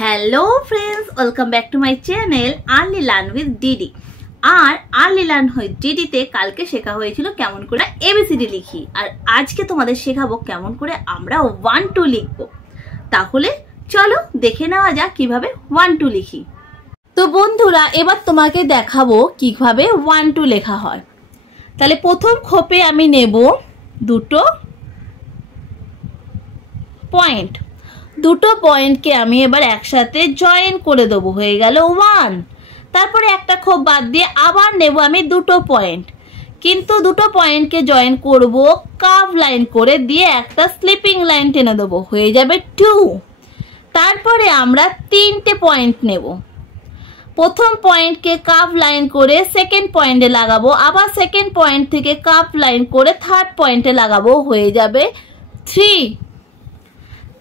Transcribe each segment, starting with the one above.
Hello friends, welcome back to my channel early learn with DD. আর early learn with ডিডিতে কালকে শেখা হয়েছিল কেমন করে এবিসিডি লিখি, আর আজকে তোমাদের শেখাবো কেমন করে আমরা 1-2 লিখবো। তাহলে চলো দেখে নেওয়া যাক কিভাবে 1-2 লিখি। তো বন্ধুরা, এবার তোমাকে দেখাবো কিভাবে 1-2 লেখা হয়। তাহলে প্রথম খোপে আমি নেব দুটো পয়েন্ট। দুটো পয়েন্টকে আমি এবার একসাথে জয়েন করে দেবো, হয়ে গেল 1। তারপরে একটা খোপ বাদ দিয়ে আবার নেব আমি দুটো পয়েন্ট, কিন্তু দুটো পয়েন্টকে জয়েন করব কার্ভ লাইন করে দিয়ে একটা স্লিপিং লাইন টেনে দেবো, হয়ে যাবে 2। তারপরে আমরা তিনটে পয়েন্ট নেব। প্রথম পয়েন্টকে কার্ভ লাইন করে সেকেন্ড পয়েন্টে লাগাবো, আবার সেকেন্ড পয়েন্ট থেকে কার্ভ লাইন করে থার্ড পয়েন্টে লাগাবো, হয়ে যাবে 3।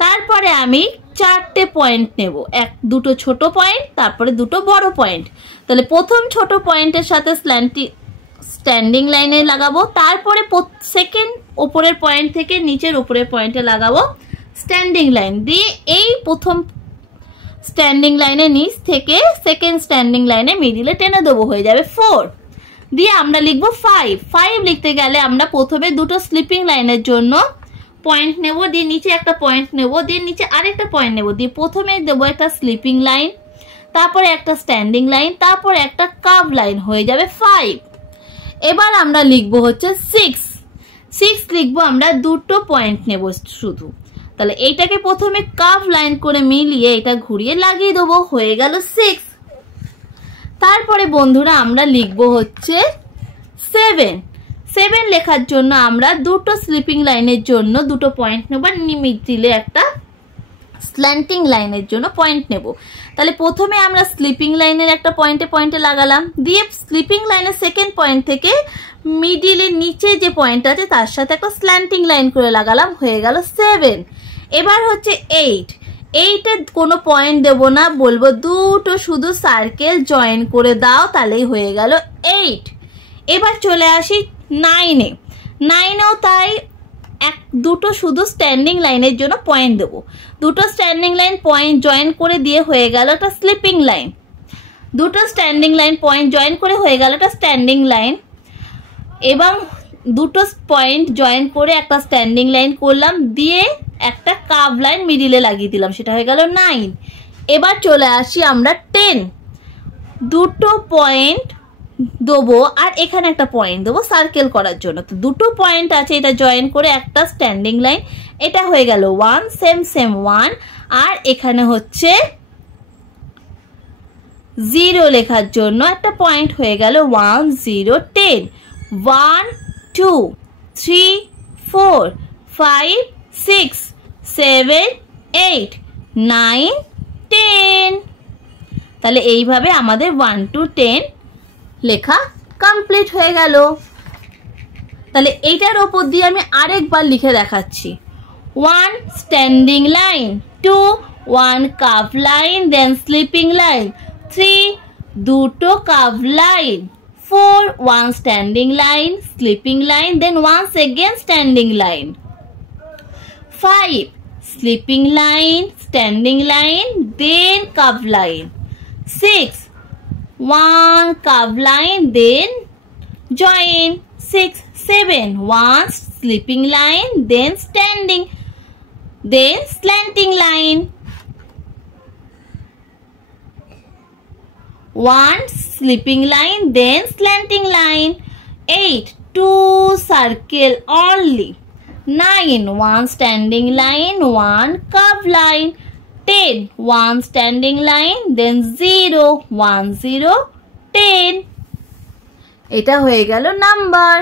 তারপরে আমি চারটে পয়েন্ট নেব, দুটো ছোট পয়েন্ট, তারপরে দুটো বড় পয়েন্ট। তাহলে প্রথম ছোট পয়েন্টের সাথে স্ট্যান্ডিং লাইনে লাগাবো, তারপরে সেকেন্ড ওপরের পয়েন্ট থেকে নিচের ওপরের পয়েন্টে লাগাবো স্ট্যান্ডিং লাইন দিয়ে এই প্রথম স্ট্যান্ডিং লাইনে নিচ থেকে সেকেন্ড স্ট্যান্ডিং লাইনে মিডিলে টেনে দেবো, হয়ে যাবে 4। দিয়ে আমরা লিখবো 5 লিখতে গেলে আমরা প্রথমে দুটো স্লিপিং লাইনের জন্য পয়েন্ট নেব, দিয়ে নিচে একটা পয়েন্ট নেব, দিয়ে নিচে আরেকটা পয়েন্ট নেব, দিয়ে প্রথমে দেবো একটা স্লিপিং লাইন, তারপরে একটা স্ট্যান্ডিং লাইন, তারপরে একটা কার্ভ লাইন, হয়ে যাবে 5। এবার আমরা লিখবো হচ্ছে 6 লিখবো, আমরা দুটো পয়েন্ট নেব শুধু। তাহলে এইটাকে প্রথমে কার্ভ লাইন করে মিলিয়ে এটা ঘুরিয়ে লাগিয়ে দেবো, হয়ে গেল 6। তারপরে বন্ধুরা আমরা লিখবো হচ্ছে 7 লেখার জন্য আমরা দুটো স্লিপিং লাইনের জন্য দুটো পয়েন্ট নেব, মিডিলে একটা স্ল্যান্টিং লাইনের জন্য পয়েন্ট নেব। তাহলে প্রথমে আমরা স্লিপিং লাইনের একটা পয়েন্টে লাগালাম, দিয়ে স্লিপিং লাইনের সেকেন্ড পয়েন্ট থেকে মিডিলের নিচে যে পয়েন্ট আছে তার সাথে একটা স্ল্যান্টিং লাইন করে লাগালাম, হয়ে গেল 7। এবার হচ্ছে 8 কোনো পয়েন্ট দেব না, বলবো দুটো শুধু সার্কেল জয়েন করে দাও, তাহলেই হয়ে গেল 8। এবার চলে আসি 9-এও তাই দুটো শুধু স্ট্যান্ডিং লাইনের জন্য পয়েন্ট দেবো। দুটো স্ট্যান্ডিং লাইন পয়েন্ট জয়েন করে দিয়ে হয়ে গেল একটা স্লিপিং লাইন, দুটো স্ট্যান্ডিং লাইন পয়েন্ট জয়েন করে হয়ে গেল একটা স্ট্যান্ডিং লাইন, এবং দুটো পয়েন্ট জয়েন করে একটা স্ট্যান্ডিং লাইন করলাম, দিয়ে একটা কার্ভ লাইন মিডিলে লাগিয়ে দিলাম, সেটা হয়ে গেল 9। এবার চলে আসি আমরা 10। দুটো পয়েন্ট দেবো আর এখানে একটা পয়েন্ট দেবো সার্কেল করার জন্য। তো দুটো পয়েন্ট আছে, এটা জয়েন করে একটা স্ট্যান্ডিং লাইন, এটা হয়ে গেল 1, সেম 1। আর এখানে হচ্ছে 0 লেখার জন্য একটা পয়েন্ট, হয়ে গেল 1 0 10 1 2 3 4 5 6 7 8 9 10। তাহলে এইভাবে আমাদের 1 to 10 লেখা কমপ্লিট হয়ে গেল। তাহলে এইটার ওপর দিয়ে আমি আরেকবার লিখে দেখাচ্ছি। 1 standing line, 2 1 curve line, then sleeping line, 3 দুটো curve line, 4 1 standing line, sleeping line, then once again standing line, 5 sleeping line, standing line, then curve line, 6 1 curve line, then join, 6 7 1 sleeping line, then standing, then slanting line, 1 sleeping line, then slanting line, 8 2 circle only, 9 1 standing line, 1 curve line, 10 1 standing line, then 0 1 0 10। এটা হয়ে গেল number.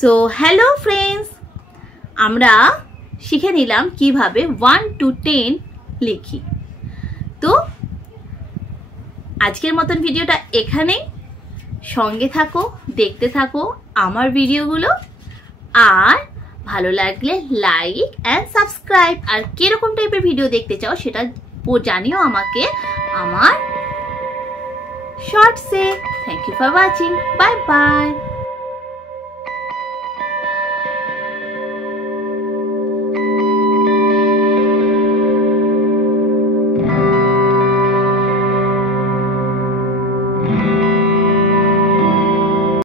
So hello friends, আমরা শিখে নিলাম কিভাবে 1 to 10 লিখি। তো আজকের মতন ভিডিওটা এখানেই, সঙ্গে থাকো, দেখতে থাকো আমার ভিডিওগুলো, আর ভালো লাগলে লাইক অ্যান্ড সাবস্ক্রাইব। আর কিরকম টাইপের ভিডিও দেখতে চাও সেটা জানিও আমাকে আমার শর্টসে। Thank you for watching, bye by.